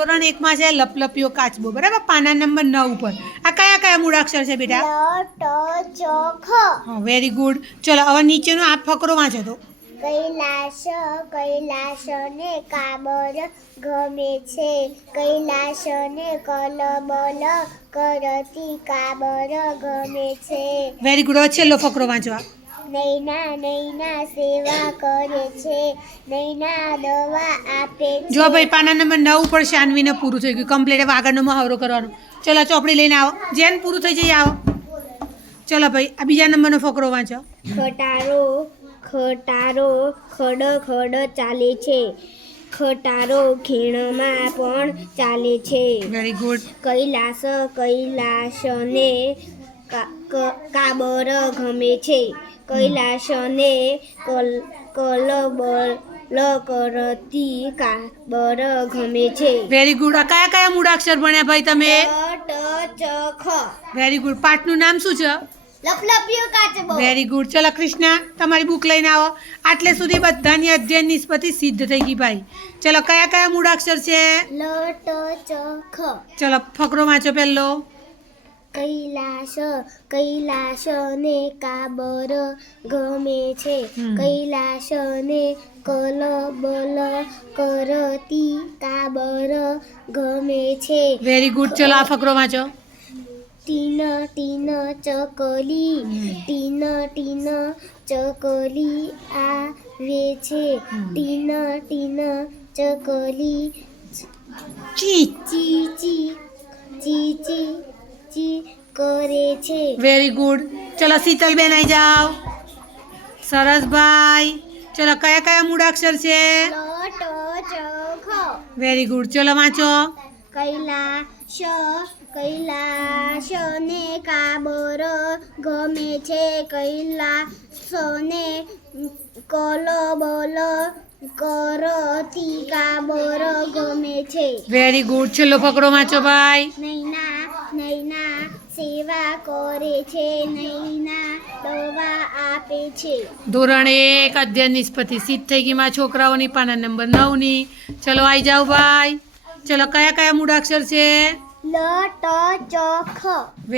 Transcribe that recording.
ધોરણ 1 માં છે લપલપિયો કાચબો, બરાબર? પાના નંબર 9 ઉપર આ કયા કયા મૂળાક્ષર છે બેટા? લ ટ ચ ખ. હા, વેરી ગુડ. ચલો હવે નીચેનો આ ફકરો વાંચો તો. કૈલાસ કૈલાસને કાબર ગમે છે, કૈલાસને કલબલ કરતી કાબર ગમે છે. Very good. હવે છેલ્લો ફકરો વાંચવા. નૈના નૈના સેવા કરે છે, નૈના દવા આપે છે. જો ભાઈ પાના નંબર 9 ઉપર શાનવીને પૂરું થઈ ગયું કમ્પ્લીટ. હવે આગળનો મહાવરો કરવાનો. ચલો ચોપડી લઈને આવો. જેન પૂરું થઈ જાય આવો. ચલો ભાઈ આ બીજા નંબરનો ફકરો વાંચો. ખટારો ખટારો ખડ ખડ ચાલે છે, ખટારો ખીણમાં પણ ચાલે છે. Very good. કૈલાસ કૈલાસને કાબર ગમે છે, કૈલાસને કલબલ કરતી કાબર ગમે છે. Very good. આ કયા કયા મૂળાક્ષર ભણ્યા ભાઈ તમે? ટ ચ ખ. Very good. પાઠનું નામ શું છે? લપલપિયો કાચબો. Very good. ચલો કૃષ્ણા તમારી બુક લઈને આવો. આટલે સુધી બધાની અધ્યયન નિષ્પત્તિ સિદ્ધ થઈ ગઈ ભાઈ. ચલો કયા કયા મૂળાક્ષર છે? લ ટ ચ ખ. ચલો ફકરો વાંચો પહેલો. કૈલાસ કૈલાસને કાબર ગમે છે, કૈલાસને કલબલ કરતી કાબર ગમે છે. Very good. ચલો આ ફકરો વાંચો. ટીન ટીન ચકલી ટીન ટીન ચકલી આવે છે, ટીન ટીન ચકલી ચી. ચી ચી ચી ચી ચી કરે છે. Very good. ચલો શીતલબેન આવી જાઓ. સરસ ભાઈ. ચલો કયા કયા મૂળાક્ષર છે? લ ટ ચ ખ. Very good. ચલો વાંચો. કૈલાસને કાબર ગમે છે, કૈલાસને કલબલ કરતી કાબર ગમે છે. Very good. છેલ્લો ફકરો વાંચો ભાઈ. નૈના નૈના સેવા કરે છે, નૈના દવા આપે છે. ધોરણ 1 અધ્યયન નિષ્પત્તિ સિદ્ધ થઈ ગઈ માં છોકરાઓની પાના નંબર 9ની. ચલો આવી જાઓ ભાઈ. ચલો કયા કયા મૂળાક્ષર છે? લ ટ ચ ખ.